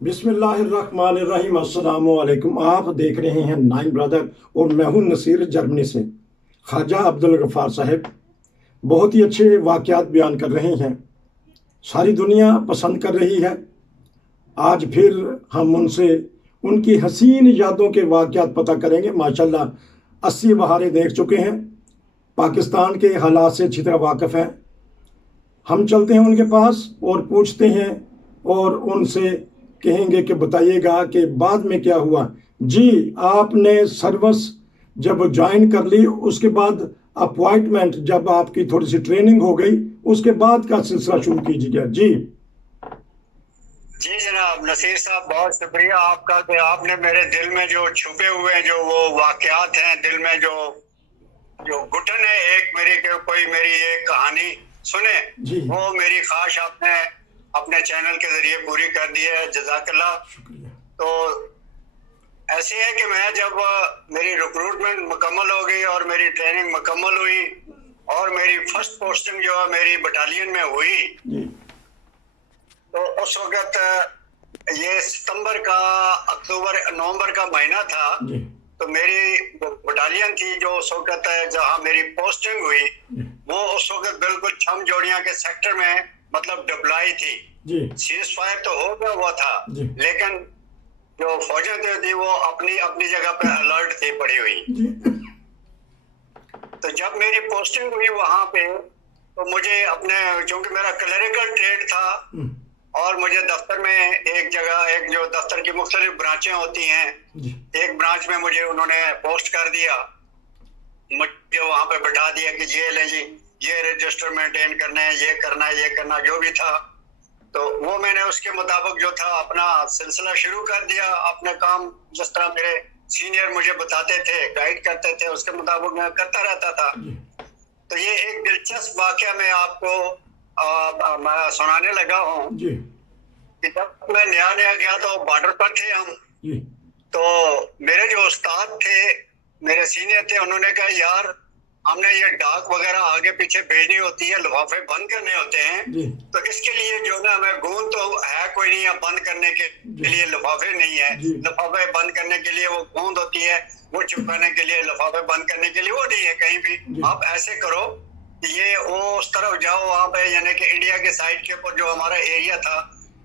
बिस्मिल्लाहिर्रहमानिर्रहीम। अस्सलाम वालेकुम। आप देख रहे हैं नाइन ब्रदर और मैं हूं नसीर जर्मनी से। ख्वाजा अब्दुल गफ्फार साहब बहुत ही अच्छे वाक़यात बयान कर रहे हैं, सारी दुनिया पसंद कर रही है। आज फिर हम उनसे उनकी हसीन यादों के वाक़यात पता करेंगे। माशाल्लाह 80 बहारें देख चुके हैं, पाकिस्तान के हालात से अच्छी तरह वाकिफ़ हैं। हम चलते हैं उनके पास और पूछते हैं और उनसे कहेंगे कि बताइएगा कि बाद में क्या हुआ। जी, आपने सर्विस जब ज्वाइन कर ली, उसके बाद अपॉइंटमेंट, जब आपकी थोड़ी सी ट्रेनिंग हो गई, उसके बाद का सिलसिला शुरू कीजिएगा। जी जी जनाब नसीर साहब, बहुत शुक्रिया आपका कि आपने मेरे दिल में जो छुपे हुए जो वो वाकयात हैं, दिल में जो जो घुटन है, एक मेरी कोई मेरी एक कहानी सुने, जी वो मेरी ख्वाहिश आपने अपने चैनल के जरिए पूरी कर दी है। जज़ाकल्लाह। शुक्रिया। तो ऐसी है कि मैं जब मेरी रिक्रूटमेंट मुकम्मल हो गई और मेरी ट्रेनिंग मुकम्मल हुई और मेरी फर्स्ट पोस्टिंग जो है मेरी बटालियन में हुई, जी तो उस वक्त ये सितंबर का अक्टूबर नवंबर का महीना था। जी तो मेरी बटालियन थी जो उस वक्त जहाँ मेरी पोस्टिंग हुई, जी वो उस वक्त बिल्कुल छम जोड़ियां के सेक्टर में मतलब डिप्लॉय थी। जी सीज फायर तो हो गया हुआ था, जी लेकिन जो फौजें थी वो अपनी अपनी जगह पे अलर्ट थी पड़ी हुई। जी तो जब मेरी पोस्टिंग हुई वहां पे, तो मुझे अपने, क्योंकि मेरा क्लरिकल ट्रेड था और मुझे दफ्तर में एक जगह, एक जो दफ्तर की मुख्तलिफ ब्रांचें होती हैं, जी एक ब्रांच में मुझे उन्होंने पोस्ट कर दिया, मुझे वहां पे बैठा दिया कि ये ले जी, ये रजिस्टर मेंटेन करना है, ये करना है, ये करना, जो भी था। तो वो मैंने उसके मुताबिक जो था अपना सिलसिला शुरू कर दिया। अपने काम जिस तरह मेरे सीनियर मुझे बताते थे, गाइड करते थे, उसके मुताबिक मैं करता रहता था। जी तो ये एक दिलचस्प वाकया मैं आपको मैं सुनाने लगा हूँ जी कि जब मैं नया नया गया तो बॉर्डर पर थे हम। जी तो मेरे जो उस्ताद थे, मेरे सीनियर थे, उन्होंने कहा यार हमने ये डाक वगैरह आगे पीछे भेजनी होती है, लिफाफे बंद करने होते हैं, जी तो इसके लिए जो ना हमें गूंद तो है कोई नहीं है, बंद करने के लिए लिफाफे नहीं है। जी लिफाफे बंद करने के लिए वो गूंद होती है, वो चिपकाने के लिए, लिफाफे बंद करने के लिए वो नहीं है कहीं भी। जी आप ऐसे करो कि ये वो उस तरफ जाओ, वहां पे यानी कि इंडिया के साइड के ऊपर जो हमारा एरिया था,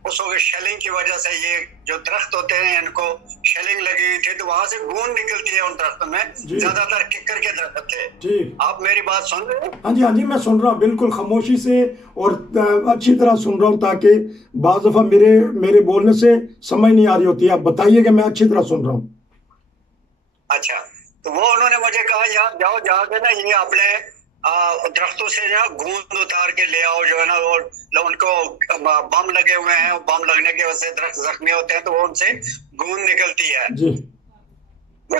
उस वक्त शेलिंग की वजह से ये जो दरख्त होते हैं इनको शेलिंग लगी हुई थी, तो वहां से गूंद निकलती है उन दरख्तों में, जी ज्यादातर किक्कर के दरख्त थे। ठीक। आप मेरी बात सुन रहे हो? हाँ जी, हाँ जी, मैं सुन रहा हूँ बिल्कुल खामोशी से और अच्छी तरह सुन रहा हूँ, ताकि बाज़ दफ़ा मेरे मेरे बोलने से समझ नहीं आ रही होती। आप बताइएगा, मैं अच्छी तरह सुन रहा हूँ। अच्छा, तो वो उन्होंने मुझे कहा यार जाओ जाके ना ये अपने दरख्तों से ना गूंद उतार के ले आओ, जो है ना वो उनको बम लगे हुए हैं, बम लगने की वजह से दरख्त जख्मी होते हैं, तो वो उनसे गूंद निकलती है। जी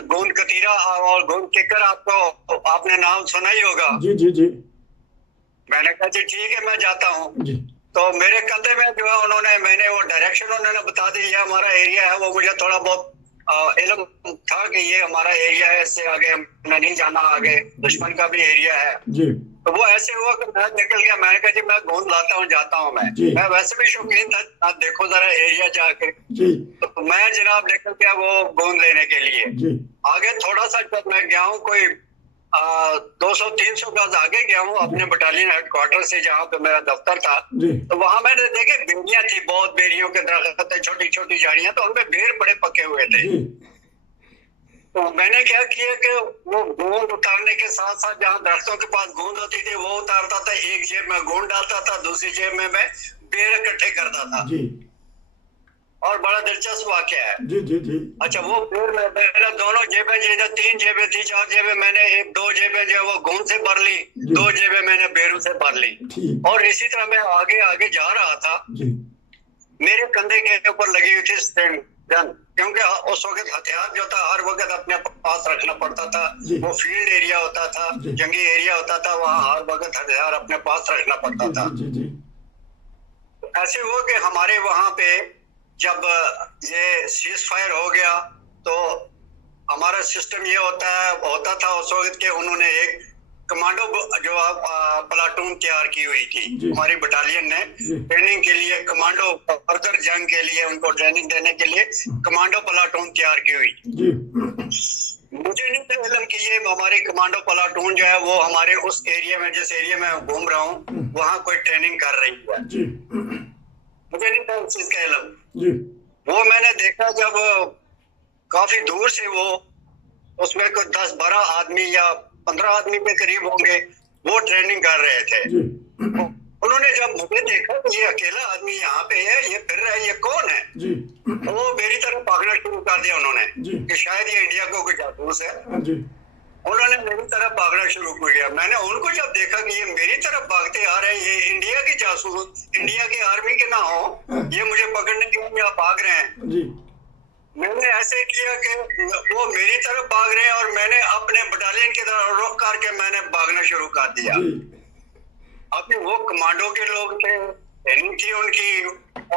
गूंद कतीरा और गूंद किक्कर आपको, आपने नाम सुना ही होगा। जी जी जी मैंने कहा जी ठीक है मैं जाता हूँ। जी तो मेरे कंधे में जो है उन्होंने, मैंने वो डायरेक्शन उन्होंने बता दी, ये हमारा एरिया है। वो मुझे थोड़ा बहुत इल्म था कि ये हमारा एरिया है, इससे आगे हमने नहीं जाना, आगे दुश्मन का भी एरिया है। जी तो वो ऐसे हुआ कि मैं निकल गया। मैंने कहा जी मैं गूंद लाता हूँ, जाता हूँ। जी मैं वैसे भी शौकीन था, आप देखो जरा एरिया जाके। जी तो मैं जनाब निकल गया वो गूंद लेने के लिए। जी आगे थोड़ा सा जब मैं गया हूँ, कोई 200-300 गज आगे गया हूँ अपने बटालियन हेडक्वार्टर से, जहाँ पे मेरा दफ्तर था। जी तो वहां मैंने देखे बेरियां थी, बहुत बेरियों के दरख्त थे, छोटी छोटी झाड़ियां, तो उनमें बेर बड़े पके हुए थे। जी तो मैंने क्या किया कि वो गोंद उतारने के साथ साथ जहाँ दरख्तों के पास गोंद होती थी वो उतारता था, एक जेब में गोंद डालता था, दूसरी जेब में मैं बेर इकट्ठे करता था। जी और बड़ा दिलचस्प वाकया है। जी जी जी अच्छा, वो बेर में मेरा दोनों जेबें, जो 3 जेबें थी, 4 जेबें, मैंने 1-2 जेबें जो है वो गोंद से भर ली, 2 जेबें मैंने बेरू से भर ली। ठीक। और इसी तरह मैं आगे आगे जा रहा था। जी मेरे कंधे के ऊपर लगी हुई थी स्टैंड गन, क्योंकि उस वक्त हथियार जो था हर वक्त अपने पास रखना पड़ता था। जी वो फील्ड एरिया होता था, जी जंगी एरिया होता था, वहाँ हर वक्त हथियार अपने पास रखना पड़ता जी था। जी जी ऐसे हुआ कि हमारे वहाँ पे जब ये सीज फायर हो गया, तो हमारा सिस्टम ये होता था उस वक्त के, उन्होंने एक कमांडो जो प्लाटून तैयार की हुई थी जी। हमारी बटालियन ने जी। ट्रेनिंग के लिए, कमांडो फर्दर जंग के लिए उनको ट्रेनिंग देने के लिए कमांडो प्लाटून तैयार की हुई। जी। मुझे नहीं था इल्म कि ये हमारी कमांडो प्लाटून जो है वो हमारे उस एरिया में, जिस एरिया में घूम रहा हूँ वहाँ कोई ट्रेनिंग कर रही है। जी। मुझे नहीं था उस चीज का इल्म। जी। वो मैंने देखा जब काफी दूर से वो उसमें कोई 10-12 आदमी या 15 आदमी के करीब होंगे, वो ट्रेनिंग कर रहे थे। जी। उन्होंने जब मुझे देखा कि ये अकेला आदमी यहाँ पे है, ये फिर रहा है, ये कौन है, जी। वो मेरी तरफ भागना शुरू कर दिया उन्होंने जी। कि शायद ये इंडिया को कोई जासूस है। हाँ जी। उन्होंने मेरी तरफ भागना शुरू कर दिया। मैंने उनको जब देखा कि ये मेरी तरफ भागते आ रहे हैं, ये इंडिया के जासूस, इंडिया की आर्मी के ना हो, ये मुझे पकड़ने के लिए भाग रहे हैं। जी। मैंने ऐसे किया कि वो मेरी तरफ भाग रहे हैं और मैंने अपने बटालियन की तरफ रुख करके मैंने भागना शुरू कर दिया। जी। अभी वो कमांडो के लोग थे, ट्रेनिंग थी उनकी,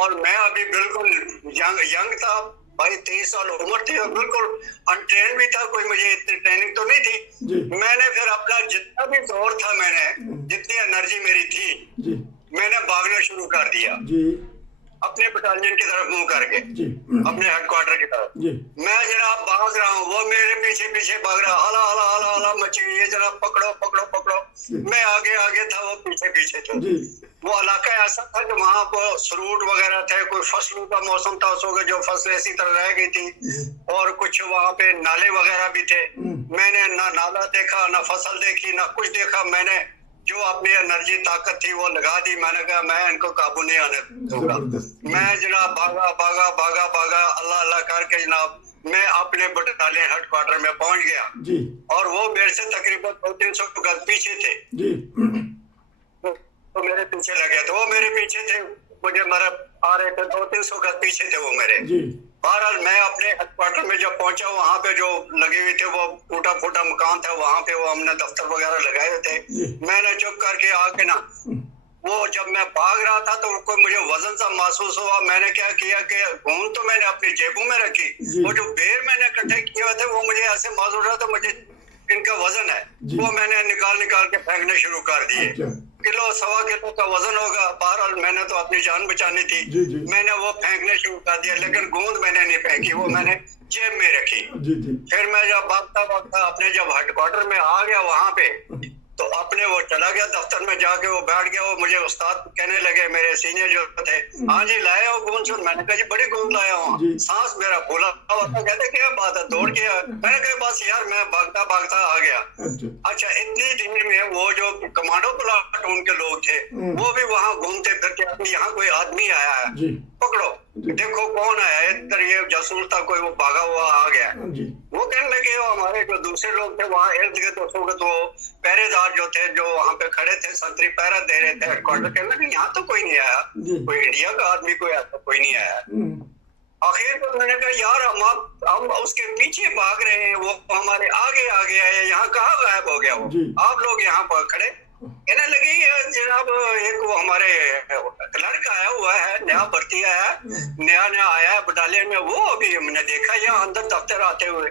और मैं अभी बिल्कुल यंग था भाई, 23 साल उम्र थी और बिल्कुल अनट्रेन भी था, कोई मुझे इतनी ट्रेनिंग तो नहीं थी। जी। मैंने फिर अपना जितना भी जोर था, मैंने जितनी एनर्जी मेरी थी, जी। मैंने भागना शुरू कर दिया जी। अपने बटालियन की तरफ मुंह करके, जी। अपने हेडक्वार्टर की तरफ। जी। मैं जनाब भाग रहा हूँ, वो मेरे पीछे पीछे भाग रहा, हला हला हला हला मची हुई है, जनाब पकड़ो पकड़ो पकड़ो। मैं आगे आगे था, वो पीछे पीछे थे। जी। वो इलाका ऐसा था कि वहाँ पर फ्रूट वगैरह थे, कोई फसलों का मौसम था, उस वक्त जो फसल इसी तरह रह गई थी, और कुछ वहाँ पे नाले वगैरह भी थे। मैंने ना नाला देखा, ना फसल देखी, ना कुछ देखा। मैंने जो अपनी एनर्जी ताकत थी वो लगा दी। मैंने कहा मैं इनको काबू नहीं आने दूंगा। मैं जनाब भागा भागा भागा भागा, अल्लाह अल्लाह करके जनाब मैं अपने बटालियन हेडक्वार्टर में पहुंच गया। जी। और वो मेरे से तकरीबन 200-300 गज पीछे थे। जी। तो मेरे पीछे लगे थे, वो मेरे पीछे थे, मुझे मेरे आ रहे थे, 200-300 गज पीछे थे वो मेरे। जी। बहरहाल मैं अपने हेडक्वार्टर में जब पहुंचा, वहाँ पे जो लगे हुए थे वो टूटा फूटा मकान था, वहाँ पे वो हमने दफ्तर वगैरह लगाए हुए थे। मैंने चुप करके आके ना, वो जब मैं भाग रहा था तो कोई मुझे वजन सा महसूस हुआ। मैंने क्या किया कि घूम तो मैंने अपनी जेबों में रखी, वो जो बेर मैंने इकट्ठे किए हुए थे वो मुझे ऐसे महसूस रहा, तो मुझे इनका वजन है, वो मैंने निकाल निकाल के फेंकने शुरू कर दिए। किलो सवा किलो का वजन होगा। बहरहाल मैंने तो अपनी जान बचानी थी। जी। जी। मैंने वो फेंकने शुरू कर दिया, लेकिन गोंद मैंने नहीं फेंकी, वो मैंने जेब में रखी। जी। जी। फिर मैं जब भागता भागता अपने जब हेडक्वार्टर में आ गया वहां पे, तो अपने वो चला गया दफ्तर में, जाके वो बैठ गया। वो मुझे उस्ताद कहने लगे, मेरे सीनियर जो थे, हाँ जी लाए हो गूंद सुन। मैंने कहा जी बड़ी गूंद लाया हूँ। सांस मेरा फूला हुआ था। कहते क्या बात है, दौड़ के मैंने कहा बस यार मैं भागता भागता आ गया। अच्छा, इतनी देर में वो जो कमांडो प्लाटून के लोग थे वो भी वहाँ घूमते फिरते, यहाँ कोई आदमी आया है, पकड़ो देखो कौन आया है, इधर ये जासूस था कोई, वो भागा हुआ आ गया। वो कहने लगे, वो हमारे जो दूसरे लोग थे वहाँ इर्द गिर्द वो पहरेदार जो थे, जो वहाँ पे खड़े थे, संतरी पहरा दे रहे थे हेडक्वार्टर, कहने लगे यहाँ तो कोई नहीं आया, कोई इंडिया का आदमी कोई ऐसा कोई नहीं आया। आखिर पर मैंने कहा यार हम उसके पीछे भाग रहे हैं, वो हमारे आगे आगे आए, यहाँ कहाँ गायब हो गया वो, आप लोग यहाँ पर खड़े। कहने लगे जनाब एक वो हमारे लड़का आया हुआ है, नया भर्ती आया है, नया आया है बटालियन में, वो अभी हमने देखा यहाँ अंदर दफ्तर आते हुए,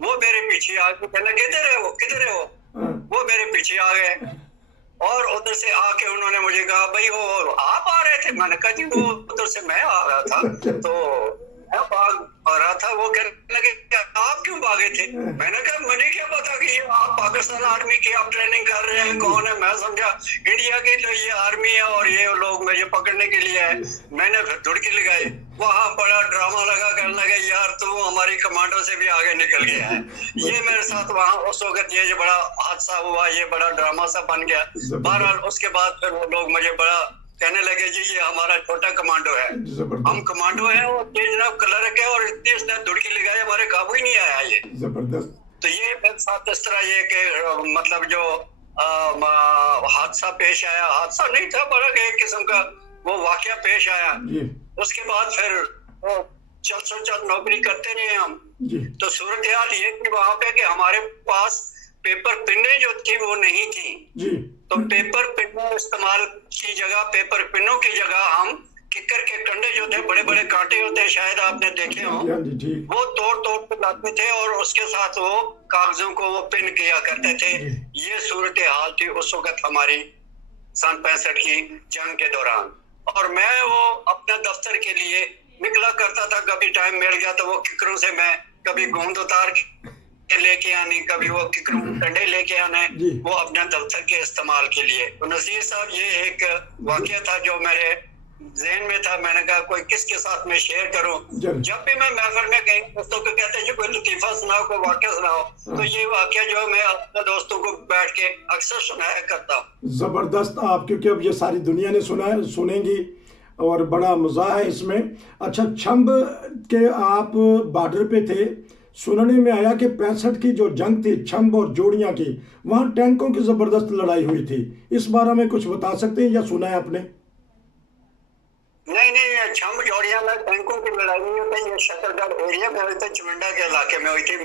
वो मेरे पीछे आ गए। कहने किधर है वो, किधर है वो मेरे पीछे आ गए। और उधर से आके उन्होंने मुझे कहा भाई वो आप आ रहे थे। मैंने कहा जी वो उधर से मैं आ रहा था, तो मैं भाग आ रहा था। वो कहने लगे आप क्यों भागे थे। मैंने कहा मुझे क्या पता कि आप पाकिस्तान आर्मी की आप ट्रेनिंग कर रहे हैं, कौन है। मैं समझा इंडिया की तो ये आर्मी है और ये लोग मुझे पकड़ने के लिए है। मैंने फिर धुड़की लगाई, वहाँ बड़ा ड्रामा लगा, करने लगे यार तू हमारी कमांडो से भी आगे निकल गया है। ये मेरे साथ वहाँ उस वक्त ये जो बड़ा हादसा हुआ, ये बड़ा ड्रामा सा बन गया। बहरहाल उसके बाद फिर वो लोग मुझे बड़ा कहने लगे जी ये हमारा छोटा कमांडो है, हम कमांडो है, और ये जनाब क्लर्क है, और इतनी उसने धुड़की लगाई, हमारे काबू ही नहीं आया ये। जबरदस्त। तो ये मेरे साथ इस तरह ये कि मतलब जो हादसा पेश आया, हादसा नहीं था, बड़ा एक किस्म का वो वाकया पेश आया। उसके बाद फिर वो चल नौकरी करते रहे हम। तो सूरत हाल ये थी वहां पे कि हमारे पास पेपर पिने जो थी वो नहीं थी। तो पेपर पिनों इस्तेमाल की जगह, पेपर पिनों की जगह हम किक्कर के कंडे जो थे, बड़े बड़े कांटे होते हैं, शायद आपने देखे हो, हाँ जी ठीक। वो तोड़ तोड़ के लाते थे और उसके साथ वो कागजों को वो पिन किया करते थे। ये सूरत हाल थी उस वक्त हमारी सन 65 की जंग के दौरान। और मैं वो अपने दफ्तर के लिए निकला करता था, कभी टाइम मिल गया तो वो किकरों से मैं कभी गोंद उतार के लेके आनी, कभी वो किकरों कंडे लेके आने, वो अपने दफ्तर के इस्तेमाल के लिए। तो नसीर साहब, ये एक वाकया था जो मेरे ज़हन में था। मैंने कहा कोई किसके साथ में शेयर करूं। जब भी मैं महफिल में कहीं दोस्तों को कहते हैं कोई लतीफा सुनाओ, कोई वाकया सुनाओ, तो ये वाकया जो मैं अपने दोस्तों को बैठ के अक्सर सुनाया करता हूँ। जबरदस्त। आप क्योंकि अब ये सारी दुनिया ने सुना है, सुनेंगी और बड़ा मजा है इसमें। अच्छा, छंब के आप बॉर्डर पे थे, सुनने में आया कि 65 की जो जंग थी छंब और जोड़ियां की, वहां टैंकों की जबरदस्त लड़ाई हुई थी। इस बारे में कुछ बता सकते हैं या सुना है आपने? नहीं, छंब जोड़ियां में टैंकों की लड़ाई नहीं होती। ये शकरगढ़ एरिया में हुई थी, चुमिंडा के इलाके में हुई थी।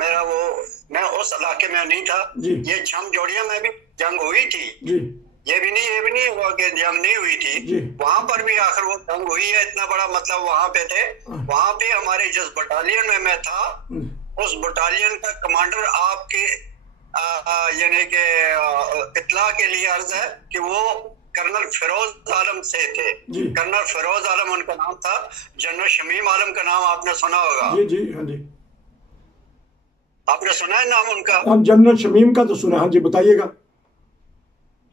मैं उस इलाके में नहीं था। ये छंब जोड़ियां में भी जंग हुई थी जी। ये भी नहीं हुआ कि जंग नहीं हुई थी। वहां पर भी आखिर वो जंग हुई है। इतना बड़ा मतलब वहां पे थे। वहां पे हमारे जिस बटालियन में मैं था, उस बटालियन का कमांडर आपके यानी कि इत्तला के लिए अर्ज है कि वो कर्नल फिरोज आलम से थे। कर्नल फिरोज आलम उनका नाम था। जनरल शमीम आलम का नाम आपने सुना होगा। जी जी हाँ जी। आपने सुना है नाम उनका? जनरल शमीम का तो सुना। हाँ जी, बताइएगा।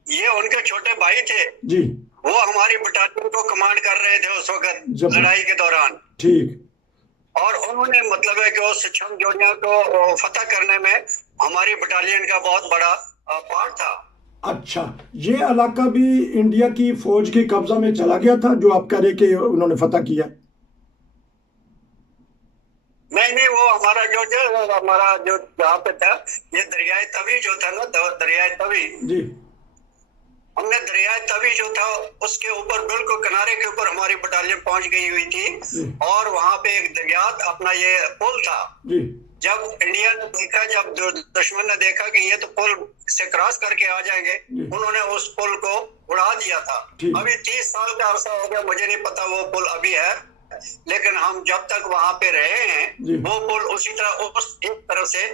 ये उनके छोटे भाई थे जी। वो हमारी बटालियन को कमांड कर रहे थे उस वक्त लड़ाई के दौरान। ठीक। और उन्होंने मतलब है कि उस छंब जोड़ियां को फतह करने में हमारी बटालियन का बहुत बड़ा पार्ट था। अच्छा, ये इलाका भी इंडिया की फौज के कब्जा में चला गया था जो आप कह रहे कि उन्होंने फतह किया? नहीं, वो हमारा जो जहाँ पे था, ये दरियाए तवी जो था ना, दरियाए तवी जी, हमने दरियाए तवी जो था उसके ऊपर बिल्कुल किनारे के ऊपर हमारी बटालियन पहुंच गई हुई थी। और वहां पे एक दरियात अपना ये पुल था जी। जब इंडिया ने देखा, जब दुश्मन ने देखा कि ये तो पुल से क्रॉस करके आ जाएंगे, उन्होंने उस पुल को उड़ा दिया था। अभी 30 साल का अरसा हो गया, मुझे नहीं पता वो पुल अभी है, लेकिन हम जब तक वहां पे रहे हैं वो पुल उसी तरह उस एक तरफ से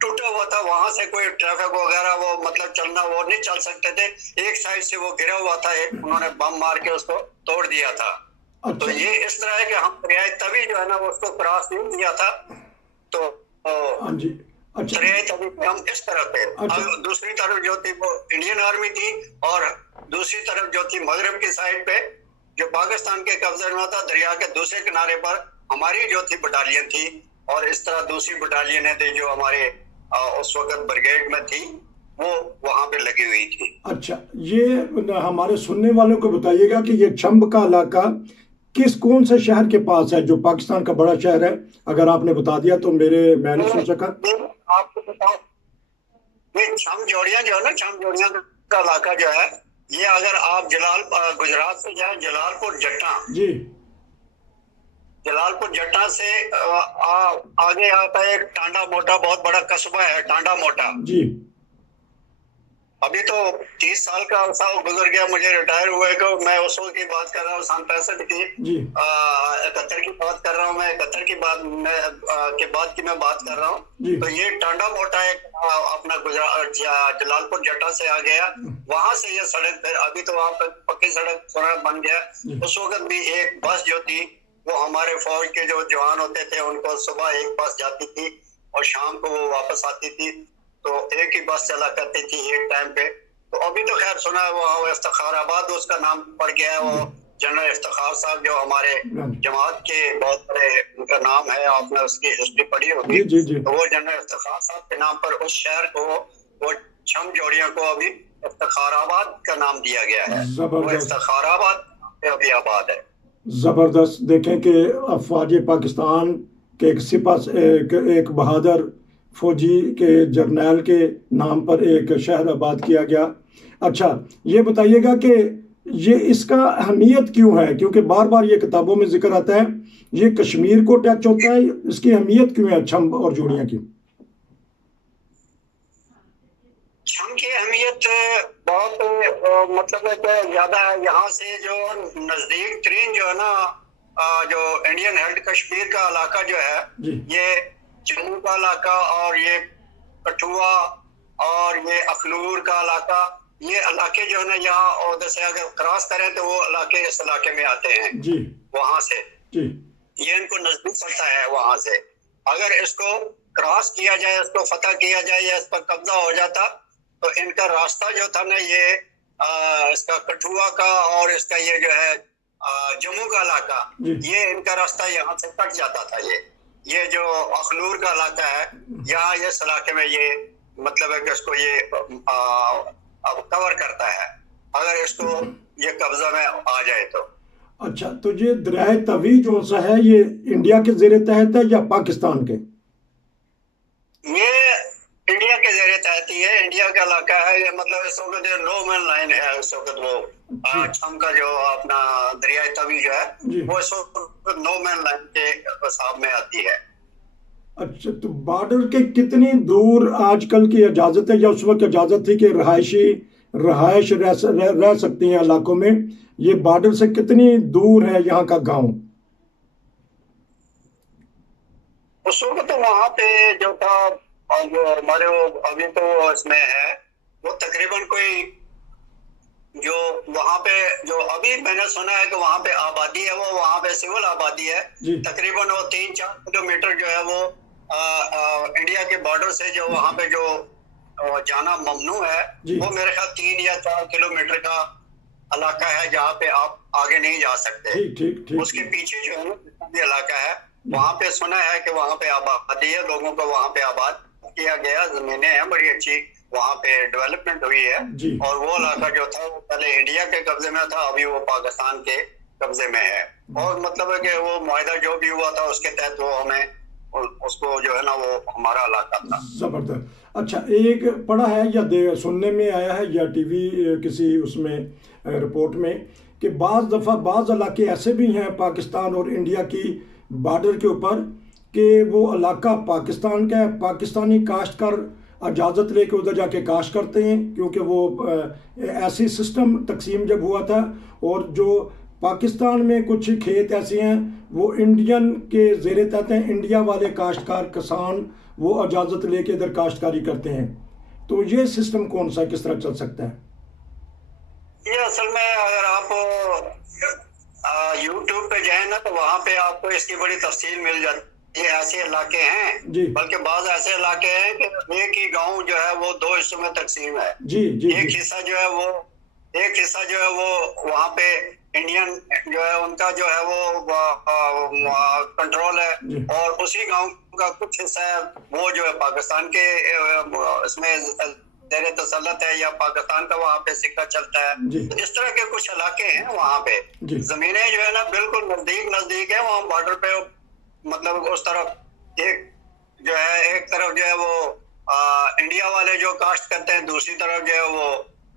टूटा हुआ था। वहां से कोई ट्रैफिक वगैरह वो मतलब चलना वो नहीं चल सकते थे। एक साइड से वो गिरा हुआ था, एक उन्होंने बम मार के उसको तोड़ दिया था। अच्छा। तो ये इस तरह है कि हम दरियाए तवी जो है ना उसको क्रॉस नहीं किया था। तो दरियाए तवी पे हम इस तरफ थे। अच्छा। दूसरी तरफ जो थी वो इंडियन आर्मी थी और दूसरी तरफ जो थी मगरब की साइड पे जो पाकिस्तान के कब्जे में था, दरिया के दूसरे किनारे पर हमारी जो थी बटालियन थी। और इस तरह दूसरी बटालियन थी जो हमारे उस वक्त ब्रिगेड में थी, वो वहां पे लगी हुई थी। अच्छा, ये हमारे सुनने वालों को बताइएगा कि ये छंब का इलाका कौन से शहर के पास है जो पाकिस्तान का बड़ा शहर है? अगर आपने बता दिया तो मैं नहीं सुन सका। आपको बताओ, ये छंब जोड़ियां जो है ना, छंब जोड़ियां का इलाका जो है, ये अगर आप गुजरात से जाए जलालपुर जट्टा जी, जलालपुर जट्टा से आगे आता है टांडा मोटा, बहुत बड़ा कस्बा है टांडा मोटा जी। अभी तो 30 साल का अरसा गुजर गया, मुझे रिटायर हुए को। मैं उस वक्त की बात कर रहा हूँ, सन 65 की 71 की बात कर रहा हूँ मैं, 71 की बात के बाद की मैं बात कर रहा हूँ। तो ये टांडा मोटा एक अपना गुजरात जलालपुर जट्टा से आ गया। वहां से ये सड़क, फिर अभी तो वहाँ पर पक्की सड़क बन गया। उस वक्त भी एक बस जो थी वो हमारे फौज के जो जवान होते थे उनको सुबह एक बस जाती थी और शाम को वो वापस आती थी। तो एक ही बस चला करती थी एक टाइम पे। तो अभी तो खैर सुना है वो इफ्तिखाराबाद उसका नाम पड़ गया है। वो जनरल इफ्तिखार साहब जो हमारे जमात के बहुत बड़े, उनका नाम है, आपने उसकी हिस्ट्री पढ़ी होगी। तो वो जनरल इफ्तिखार साहब के नाम पर उस शहर को, वो छंब जोड़ियां को अभी इफ्तिखाराबाद का नाम दिया गया है। वो इफ्तिखाराबाद अभी आबाद है। ज़बरदस्त। देखें कि अफवाज पाकिस्तान के एक बहादुर फौजी के जर्नैल के नाम पर एक शहर आबाद किया गया। अच्छा, ये बताइएगा कि ये इसका अहमियत क्यों है? क्योंकि बार बार ये किताबों में जिक्र आता है, ये कश्मीर को टच होता है, इसकी अहमियत क्यों है छंब और जोड़ियां की? छम की अहमियत बहुत मतलब है कि ज्यादा है। यहाँ से जो नजदीक तरीन जो है ना जो इंडियन हेल्ड कश्मीर का इलाका जो है, जी ये जम्मू का इलाका और ये कठुआ और ये अखनूर का इलाका, ये इलाके जो है ना यहाँ उधर से अगर क्रॉस करें तो वो इलाके इस इलाके में आते हैं जी वहां से। जी ये इनको नजदीक पड़ता है वहां से। अगर इसको क्रॉस किया जाए, इसको फतह किया जाए या इस पर कब्जा हो जाता तो इनका रास्ता जो था ना ये इसका कठुआ का और इसका ये जो है जम्मू का इलाका, जी ये इनका रास्ता यहाँ से कट जाता था। ये जो अखनूर का इलाका है, यहाँ इस इलाके में ये मतलब है कि इसको ये अब कवर करता है अगर इसको ये कब्जा में आ जाए तो। अच्छा, तो ये दरिया तवी जो सा है ये इंडिया के जेर तहत है या पाकिस्तान के? ये इंडिया के जेर तहत ही है, इंडिया का इलाका है ये। मतलब इस वक्त नो मैन लाइन है इस वक्त। वो छम का जो अपना दरियाई तवी जो है जी। वो इस वक्त नो मैन लाइन के हिसाब में आती है। अच्छा, तो बॉर्डर के कितनी दूर आजकल की इजाजत है या उस वक्त इजाजत थी कि रहायश रह सकती हैं इलाकों में? ये बॉर्डर से कितनी दूर है यहाँ का गांव? उस वक्त तो वहां पे जो था जो हमारे वो अभी तो इसमें है वो तकरीबन कोई जो वहां पे जो अभी मैंने सुना है कि वहां पे आबादी है वो वहां पे सिविल आबादी है जी तकरीबन वो 3-4 किलोमीटर जो है वो इंडिया के बॉर्डर से जो वहां पे जो जाना ममनू है जी। वो मेरे ख्याल 3 या 4 किलोमीटर का इलाका है जहाँ पे आप आगे नहीं जा सकते। ठीक ठीक ठीक। उसके पीछे जो है ना जितना भी इलाका है वहां पे सुना है कि वहां पे आबादी है, लोगों को वहां पे आबाद किया गया, जमीनें हैं बड़ी अच्छी, वहां पे डेवलपमेंट हुई है। जी। और वो इलाका जो था वो पहले इंडिया के कब्जे में था, अभी वो पाकिस्तान के कब्जे में है। और मतलब है कि वो मुआहदा जो भी हुआ था उसके तहत वो हमें उसको जो है ना वो हमारा इलाका था। जबरदस्त। अच्छा, एक पढ़ा है या सुनने में आया है या टीवी किसी उसमें रिपोर्ट में कि बाज़ दफ़ा बाज़ इलाके ऐसे भी हैं पाकिस्तान और इंडिया की बॉर्डर के ऊपर कि वो इलाका पाकिस्तान का है, पाकिस्तानी काश्तकार इजाज़त लेके उधर जाके काश्त करते हैं क्योंकि वो ऐसी सिस्टम तकसीम जब हुआ था। और जो पाकिस्तान में कुछ खेत ऐसे हैं वो इंडियन के ज़ेरे तहत हैं, इंडिया वाले काश्तकार किसान वो इजाज़त लेके इधर काश्तकारी करते हैं। तो ये सिस्टम कौन सा, किस तरह चल सकता है? ये असल में अगर आप यूट्यूब पे जाए ना तो वहाँ पे आपको इसकी बड़ी तफसील मिल जाती है। ऐसे इलाके हैं जी। बल्कि बाज़ ऐसे इलाके हैं कि एक ही गांव जो है वो 2 हिस्सों में तकसीम है। जी जी एक जी। हिस्सा जो है वो वहाँ पे इंडियन जो है उनका जो है वो कंट्रोल है जी। और उसी गांव का कुछ हिस्सा है वो जो है पाकिस्तान के इसमें ज़ेरे तसल्लुत है या पाकिस्तान का वहाँ पे सिक्का चलता है। जी। तो इस तरह के कुछ इलाके हैं वहाँ पे। जी। जमीनें जो है ना बिल्कुल नजदीक है वहाँ बॉर्डर पे। मतलब उस तरफ एक तरफ जो है वो इंडिया वाले जो काश्त करते हैं, दूसरी तरफ जो है वो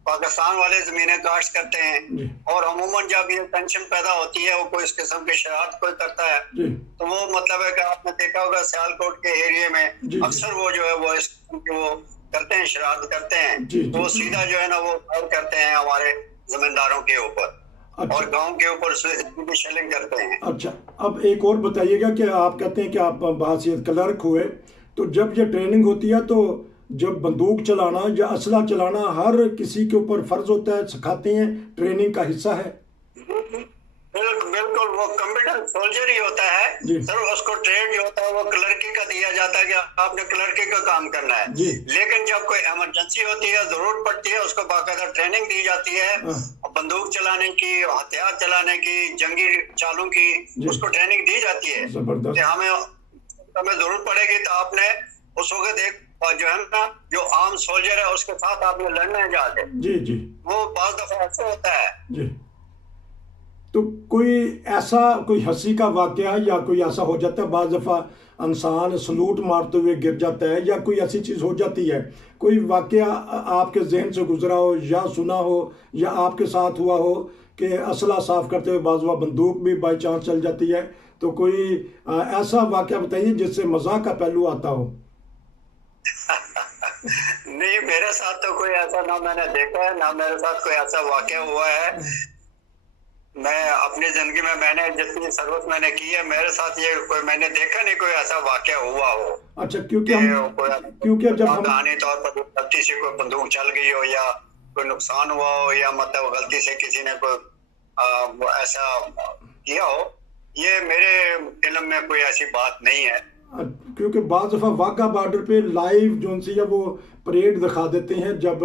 पाकिस्तान वाले जमीनें काश्त करते हैं। जी। और अमूमन जब ये टेंशन पैदा होती है वो कोई इस किस्म की शरारत कोई करता है जी तो वो मतलब है कि आपने देखा होगा सियालकोट के एरिया में जी। अक्सर वो जो है वो इस किस्म की वो करते हैं, शरारत करते हैं। जी, तो वो जी। सीधा जो है ना वो फायर करते हैं हमारे जमींदारों के ऊपर अच्छा। और गांव के ऊपर से शेलिंग करते हैं। अच्छा, अब एक और बताइएगा कि आप कहते हैं कि आप बाहसियत क्लर्क हुए, तो जब ये ट्रेनिंग होती है तो जब बंदूक चलाना या असला चलाना हर किसी के ऊपर फर्ज होता है, सिखाते हैं, ट्रेनिंग का हिस्सा है? बिल्कुल वो कंप्यूटर सोल्जर ही होता है सर। उसको ट्रेड जो होता है वो क्लर्की का दिया जाता है कि आपने क्लर्की का काम करना है। जी। लेकिन जब कोई इमरजेंसी होती है, जरूरत पड़ती है, उसको बाकायदा ट्रेनिंग दी जाती है बंदूक चलाने की, हथियार चलाने की, जंगी चालों की, उसको ट्रेनिंग दी जाती है। जबरदस्त। हमें जरूरत पड़ेगी तो आपने उस वक्त एक जो है ना जो आर्म सोल्जर है उसके साथ आपने लड़ना है जाके। जी जी। वो बाज़ दफा ऐसे होता है। जी। तो कोई हंसी का वाकया या कोई ऐसा हो जाता है, बाज़ दफ़ा इंसान सलूट मारते हुए गिर जाता है या कोई ऐसी चीज़ हो जाती है, कोई वाकया आपके जहन से गुजरा हो या सुना हो या आपके साथ हुआ हो कि असला साफ करते हुए बाज़ बंदूक भी बाई चांस चल जाती है? तो कोई ऐसा वाकया बताइए जिससे मजाक का पहलू आता हो। नहीं, मेरे साथ तो कोई ऐसा ना मैंने देखा है, ना मेरे साथ कोई ऐसा वाकया हुआ है। मैं अपनी जिंदगी में मैंने जितनी सर्विस मैंने की है, मेरे साथ ये कोई मैंने देखा नहीं कोई ऐसा वाकया हुआ हो। अच्छा, क्योंकि जब हम कहानी तौर पर गलती से कोई बंदूक चल गई हो या कोई नुकसान हुआ हो या मतलब गलती से किसी ने कोई ऐसा किया हो, ये मेरे इल्म में कोई ऐसी बात नहीं है। क्योंकि बाज़ दफ़ा वाघा बॉर्डर पे लाइव जो सी है वो परेड दिखा देते हैं जब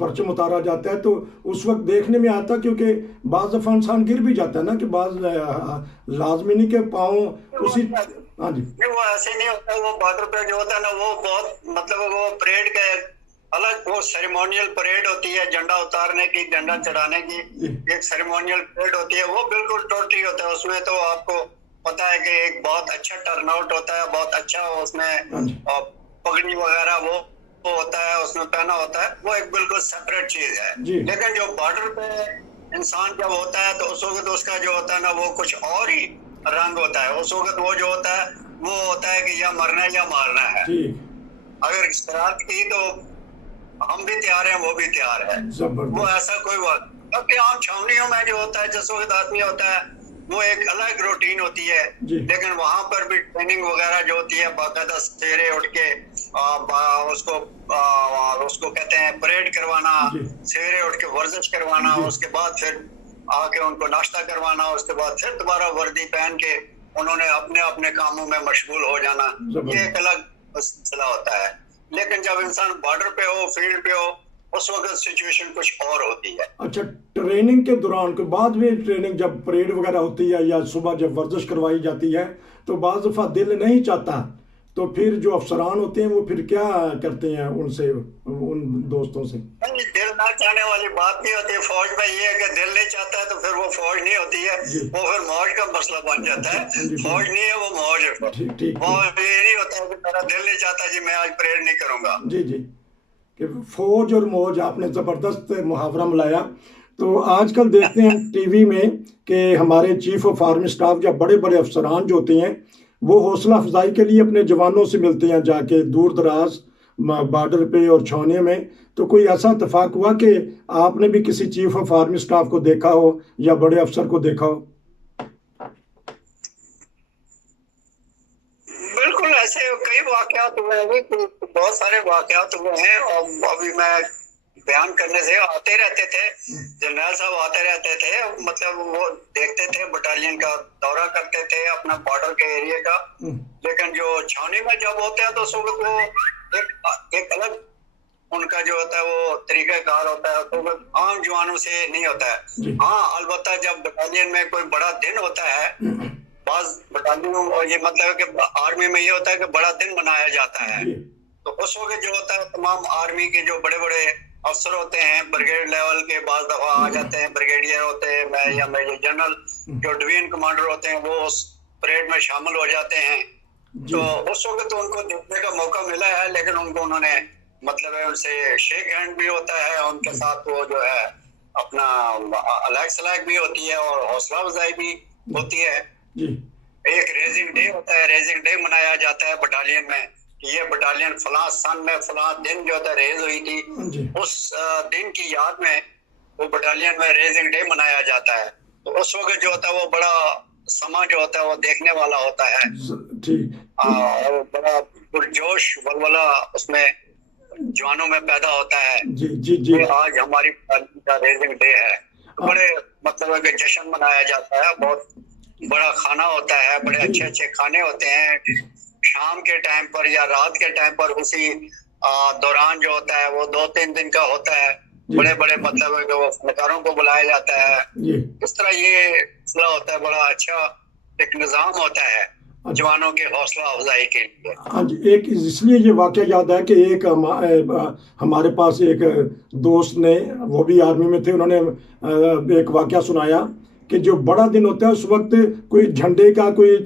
परचम उतारा जाता है, तो उस वक्त देखने में आता, क्योंकि बाज़ दफ़ा इंसान गिर भी जाता है ना, कि बाज़ लाजमी नहीं के पाँव उसी। हाँ जी, नहीं वो ऐसे नहीं होता। वो बॉर्डर पे जो होता है ना, वो बहुत मतलब वो परेड का अलग वो सेरेमोनियल परेड होती है, झंडा उतारने की, झंडा चढ़ाने की एक सेरेमोनियल परेड होती है, वो बिल्कुल टोटली होता है। उसमें तो आपको पता है कि एक बहुत अच्छा टर्नआउट होता है, बहुत अच्छा उसमें पगड़ी वगैरह वो होता है, उसमें पहना होता है, वो एक बिल्कुल सेपरेट चीज है। लेकिन जो बॉर्डर पे इंसान जब होता है तो उस वक्त उसका जो होता है ना वो कुछ और ही रंग होता है। उस वक्त वो जो होता है वो होता है कि या मरना है या मारना है। अगर शरारत की तो हम भी तैयार हैं, वो भी तैयार है। वो ऐसा कोई वक्त क्योंकि आम छावनियों में जो होता है जिस वक्त आदमी होता है वो एक अलग रूटीन होती है, लेकिन वहां पर भी ट्रेनिंग वगैरह जो होती है बाकायदा सवेरे उठ के उसको कहते हैं परेड करवाना, सवेरे उठ के वर्जिश करवाना, उसके बाद फिर आके उनको नाश्ता करवाना, उसके बाद फिर दोबारा वर्दी पहन के उन्होंने अपने अपने कामों में मशगूल हो जाना, ये एक अलग सिलसिला होता है। लेकिन जब इंसान बॉर्डर पे हो, फील्ड पे हो, उस वक्त सिचुएशन कुछ और होती है। अच्छा, ट्रेनिंग के दौरान के बाद में ट्रेनिंग जब परेड वगैरह होती है या सुबह जब वर्जिश करवाई जाती है तो बाज़ दफ़ा दिल नहीं चाहता, तो फिर जो अफसरान होते हैं वो फिर क्या करते हैं उनसे, उन दोस्तों से? दिल ना चाहने वाली बात नहीं होती। फौज में ये है कि दिल नहीं चाहता है तो फिर वो फौज नहीं होती है, वो फिर मौज का मसला बन जाता है। फौज नहीं है, वो मौज है। फौज ये नहीं होता है कि मेरा दिल नहीं चाहता जी मैं आज परेड नहीं करूंगा। जी जी, कि फौज और मौज आपने ज़बरदस्त मुहावरा मिलाया। तो आजकल देखते हैं टीवी में कि हमारे चीफ ऑफ आर्मी स्टाफ या बड़े बड़े अफसरान जो होते हैं वो हौसला अफजाई के लिए अपने जवानों से मिलते हैं जाके दूर दराज बॉर्डर पे और छावनियों में। तो कोई ऐसा इत्तेफाक हुआ कि आपने भी किसी चीफ ऑफ आर्मी स्टाफ को देखा हो या बड़े अफसर को देखा हो? बिल्कुल, ऐसे कई वाकयात हुए हैं, बहुत सारे वाकयात हुए हैं और अभी मैं बयान करने से आते रहते थे। जनरल साहब आते रहते थे, मतलब वो देखते थे, बटालियन का दौरा करते थे अपना बॉर्डर के एरिया का। लेकिन जो छावनी में जब होते हैं तो उस वक्त वो एक अलग उनका जो होता है वो तरीकाकार होता है, तो आम जवानों से नहीं होता है। हाँ, अलबत्ता जब बटालियन में कोई बड़ा दिन होता है, बाज बटालियनों और ये मतलब है कि आर्मी में ये होता है कि बड़ा दिन मनाया जाता है, तो उस वक्त जो होता है तमाम आर्मी के जो बड़े बड़े अफसर होते हैं ब्रिगेड लेवल के, बाज दफा आ जाते हैं, ब्रिगेडियर होते हैं, मैं या मेजर जनरल जो डिवीजन कमांडर होते हैं वो उस परेड में शामिल हो जाते हैं। तो उस वक्त तो उनको देखने का मौका मिला है, लेकिन उनको उन्होंने मतलब है उनसे शेक हैंड भी होता है, उनके साथ वो जो है अपना अलग सलाक भी होती है और हौसला अफजाई भी होती है। एक रेजिंग डे होता है, रेजिंग डे मनाया जाता है बटालियन में कि ये बटालियन फलां सन में फलां दिन जो होता है रेज हुई थी, उस दिन की याद में वो बटालियन में रेजिंग डे मनाया जाता है। तो उस वक्त जो होता है वो बड़ा समा जो होता है वो देखने वाला होता है, और बड़ा पुरजोश वलवला उसमें जवानों में पैदा होता है। जी। आज हमारी का रेजिंग डे है, तो बड़े मतलब है कि जश्न मनाया जाता है, बहुत बड़ा खाना होता है, बड़े अच्छे अच्छे खाने होते हैं शाम के टाइम पर या रात के टाइम पर। उसी दौरान जो होता है वो 2-3 दिन का होता है, बड़े बड़े मतलब है कि वो फनकारों को बुलाया जाता है। इस तरह ये मसला होता है, बड़ा अच्छा एक निज़ाम होता है जवानों के हौसला अफजाई के लिए। हाँ जी, एक इसलिए ये वाक़या याद है कि एक हमारे पास एक दोस्त ने, वो भी आर्मी में थे, उन्होंने एक वाक़या सुनाया कि जो बड़ा दिन होता है उस वक्त कोई झंडे का कोई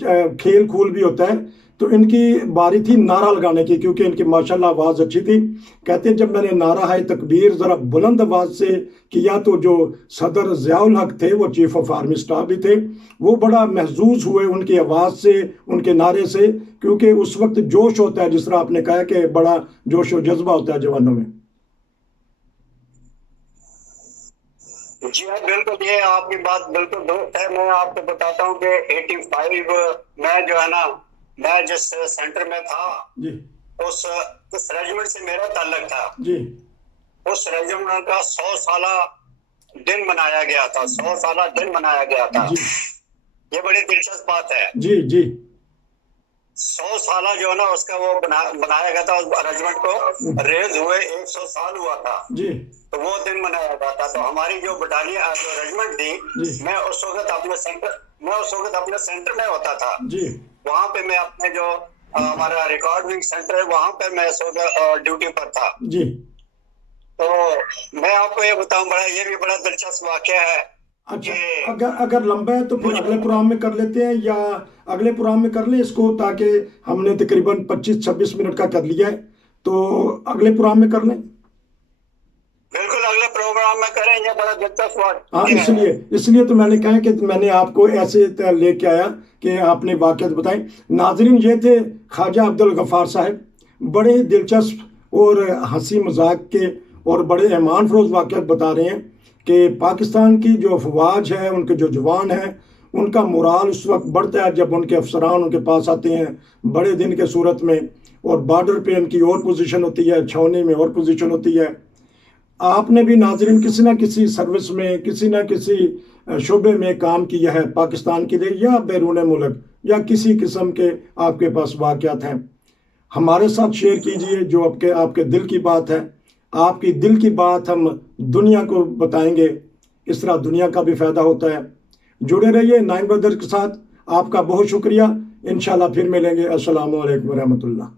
खेल खूल भी होता है, तो इनकी बारी थी नारा लगाने की, क्योंकि इनकी माशाल्लाह आवाज़ अच्छी थी। कहते हैं जब मैंने नारा है तकबीर ज़रा बुलंद आवाज़ से किया तो जो सदर ज़ियाउल हक थे, वो चीफ ऑफ आर्मी स्टाफ भी थे, वो बड़ा महजूज हुए उनकी आवाज़ से, उनके नारे से, क्योंकि उस वक्त जोश होता है, जिस तरह आपने कहा कि बड़ा जोश और जज्बा होता है जवानों में। जी हाँ, बिल्कुल, ये आपकी बात बिल्कुल दुरुस्त है। मैं आपको बताता हूँ कि 85 में जो है ना, मैं जिस सेंटर में था जी उस रेजिमेंट से मेरा ताल्लुक था। जी उस रेजिमेंट का 100 साला दिन मनाया गया था, 100 साला दिन मनाया गया था। जी ये बड़ी दिलचस्प बात है। जी जी 100 साला जो है ना उसका वो बनाया गया था। उस रेजिमेंट को रेज हुए 100 साल हुआ था, जी तो वो दिन मनाया गया था। तो हमारी जो बटालियन जो रेजिमेंट थी, जी मैं उस वक्त अपने सेंटर में होता था। जी वहां पे मैं अपने जो हमारा रिकॉर्डिंग सेंटर है वहां पे मैं उस वक्त ड्यूटी पर था। जी। तो मैं आपको ये बताऊं, ये भी बड़ा दिलचस्प वाकया है। अच्छा, कि अगर लंबा है तो फिर अगले प्रोग्राम में कर लेते हैं, या अगले प्रोग्राम में कर लें इसको, ताकि हमने तकरीबन 25-26 मिनट का कर लिया है, तो अगले प्रोग्राम में कर लें। बिल्कुल, अगले प्रोग्राम में करेंगे। बड़ा दिलचस्प हाँ, वाकया है। इसलिए तो मैंने कहा कि मैंने आपको ऐसे लेके आया कि आपने वाक़यात बताए। नाजरीन, ये थे ख्वाजा अब्दुल गफ़ार साहब, बड़े दिलचस्प और हंसी मजाक के और बड़े ईमान फरोज वाक़यात बता रहे हैं कि पाकिस्तान की जो अफवाज है, उनके जो जवान हैं, उनका मोराल उस वक्त बढ़ता है जब उनके अफसरान उनके पास आते हैं बड़े दिन के सूरत में, और बॉर्डर पे उनकी और पोजीशन होती है, छावनी में और पोजीशन होती है। आपने भी नाजरीन किसी ना किसी सर्विस में, किसी ना किसी शोबे में काम किया है पाकिस्तान के लिए, या बैरून मुल्क, या किसी किस्म के आपके पास वाक़यात हैं, हमारे साथ शेयर कीजिए। जो आपके दिल की बात है, आपकी दिल की बात हम दुनिया को बताएंगे, इस तरह दुनिया का भी फ़ायदा होता है। जुड़े रहिए नाइन ब्रदर्स के साथ। आपका बहुत शुक्रिया। इंशाल्लाह फिर मिलेंगे। अस्सलामु अलैकुम रहमतुल्लाह।